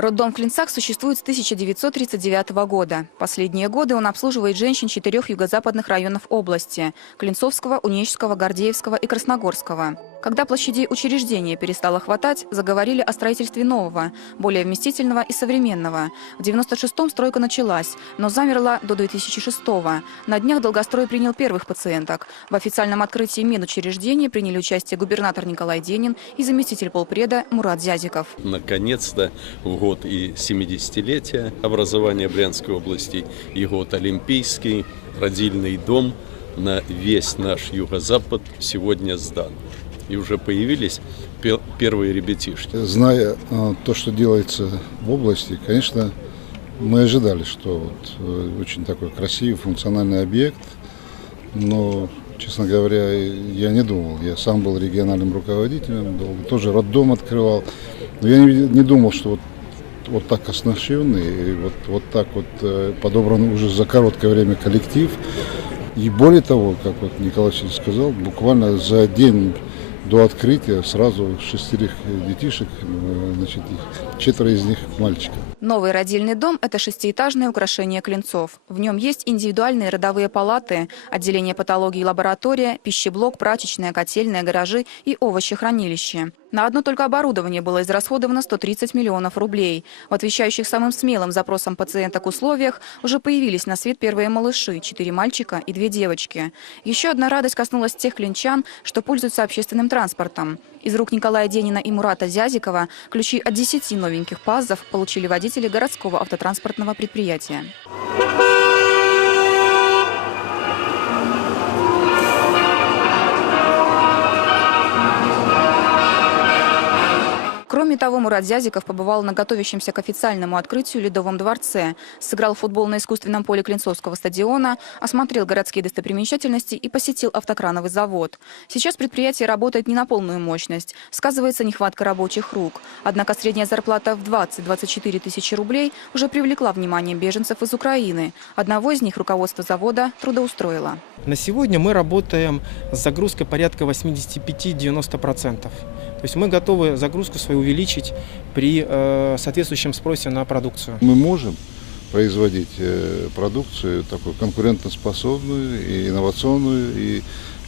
Роддом в Клинцах существует с 1939 года. Последние годы он обслуживает женщин 4 юго-западных районов области – Клинцовского, Унечского, Гордеевского и Красногорского. Когда площадей учреждения перестало хватать, заговорили о строительстве нового, более вместительного и современного. В 1996-м стройка началась, но замерла до 2006-го. На днях долгострой принял первых пациенток. В официальном открытии медучреждения приняли участие губернатор Николай Денин и заместитель полпреда Мурат Зязиков. Наконец-то в год и 70-летия образования Брянской области, и год олимпийский, родильный дом на весь наш юго-запад сегодня сдан. И уже появились первые ребятишки. Зная то, что делается в области, конечно, мы ожидали, что очень такой красивый функциональный объект, но, честно говоря, я не думал. Я сам был региональным руководителем, тоже роддом открывал, но я не думал, что вот так оснащенный, и вот так вот подобран уже за короткое время коллектив. И более того, как вот Николай Васильевич сказал, буквально за день до открытия сразу 6 детишек, значит, 4 из них мальчика. Новый родильный дом – это 6-этажное украшение Клинцов. В нем есть индивидуальные родовые палаты, отделение патологии и лаборатория, пищеблок, прачечная, котельная, гаражи и овощехранилище. На одно только оборудование было израсходовано 130 миллионов рублей. В отвечающих самым смелым запросам пациенток условиях уже появились на свет первые малыши – 4 мальчика и 2 девочки. Еще одна радость коснулась тех клинчан, что пользуются общественным транспортом. Из рук Николая Денина и Мурата Зязикова ключи от 10 новеньких ПАЗов получили водители городского автотранспортного предприятия. Кроме того, Мурат Зязиков побывал на готовящемся к официальному открытию Ледовом дворце, сыграл в футбол на искусственном поле Клинцовского стадиона, осмотрел городские достопримечательности и посетил автокрановый завод. Сейчас предприятие работает не на полную мощность, сказывается нехватка рабочих рук. Однако средняя зарплата в 20-24 тысячи рублей уже привлекла внимание беженцев из Украины. Одного из них руководство завода трудоустроило. На сегодня мы работаем с загрузкой порядка 85-90%. То есть мы готовы загрузку свою увеличить при соответствующем спросе на продукцию. Мы можем производить продукцию такую конкурентоспособную и инновационную. И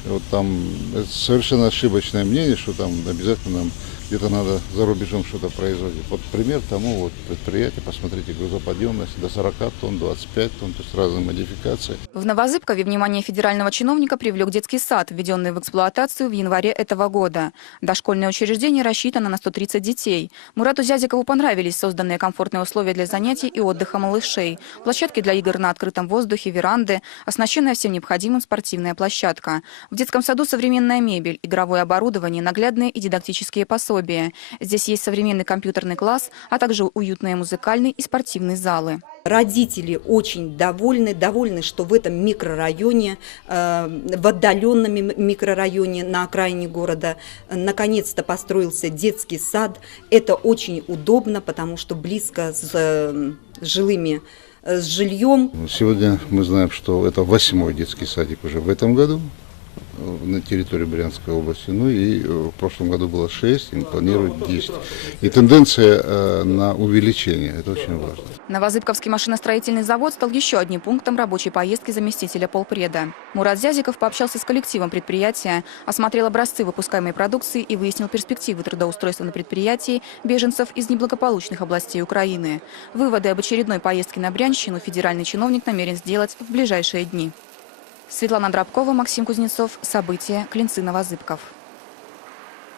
вот там совершенно ошибочное мнение, что там обязательно нам где-то надо за рубежом что-то производить. Вот пример тому вот предприятие, посмотрите, грузоподъемность до 40 тонн, 25 тонн, то есть разные модификации. В Новозыбкове внимание федерального чиновника привлек детский сад, введенный в эксплуатацию в январе этого года. Дошкольное учреждение рассчитано на 130 детей. Мурату Зязикову понравились созданные комфортные условия для занятий и отдыха малышей. Площадки для игр на открытом воздухе, веранды, оснащенная всем необходимым спортивная площадка. В детском саду современная мебель, игровое оборудование, наглядные и дидактические пособия. Здесь есть современный компьютерный класс, а также уютные музыкальные и спортивные залы. Родители очень довольны, что в этом микрорайоне, в отдаленном микрорайоне на окраине города, наконец-то построился детский сад. Это очень удобно, потому что близко с жильем. Сегодня мы знаем, что это 8-й детский садик уже в этом году на территории Брянской области. Ну и в прошлом году было 6, и планируют 10. И тенденция на увеличение, это очень важно. Новозыбковский машиностроительный завод стал еще одним пунктом рабочей поездки заместителя полпреда. Мурат Зязиков пообщался с коллективом предприятия, осмотрел образцы выпускаемой продукции и выяснил перспективы трудоустройства на предприятии беженцев из неблагополучных областей Украины. Выводы об очередной поездке на Брянщину федеральный чиновник намерен сделать в ближайшие дни. Светлана Дробкова, Максим Кузнецов. События. Клинцы, Новозыбков.